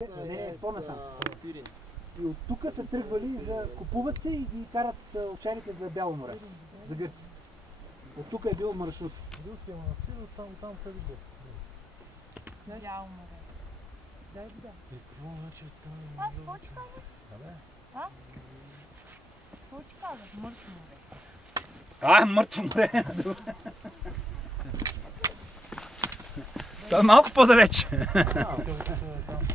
Не, по-насам. И от тук са тръгвали, купуват се и ги карат овчарите за Бяло море, за Гърция. От тук е бил маршрут. Руския манастир, там се види. Бяло море. Да. И какво значи там? Аз какво ти казах? Абе? А? Какво ти казах? Мъртво море. Мъртво море. Това е малко по-далеч. Там